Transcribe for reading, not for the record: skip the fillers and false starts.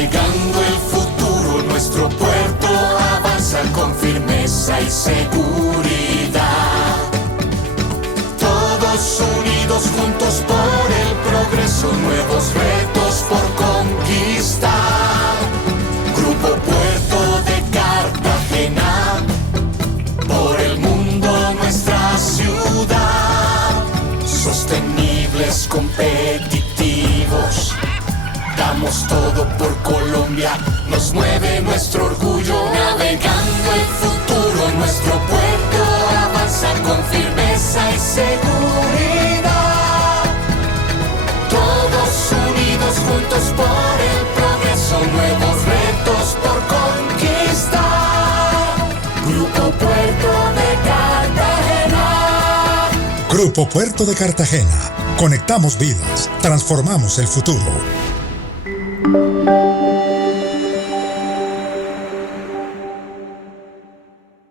Navegando el futuro, nuestro puerto avanza con firmeza y seguridad. Todos unidos juntos por el progreso, nuevos retos por conquistar. Grupo Puerto de Cartagena, por el mundo nuestra ciudad. Sostenibles, competitivos, damos todo por Colombia, nos mueve nuestro orgullo. Navegando el futuro, nuestro puerto avanza con firmeza y seguridad. Todos unidos juntos por el progreso, nuevos retos por conquistar. Grupo Puerto de Cartagena. Grupo Puerto de Cartagena. Conectamos vidas, transformamos el futuro.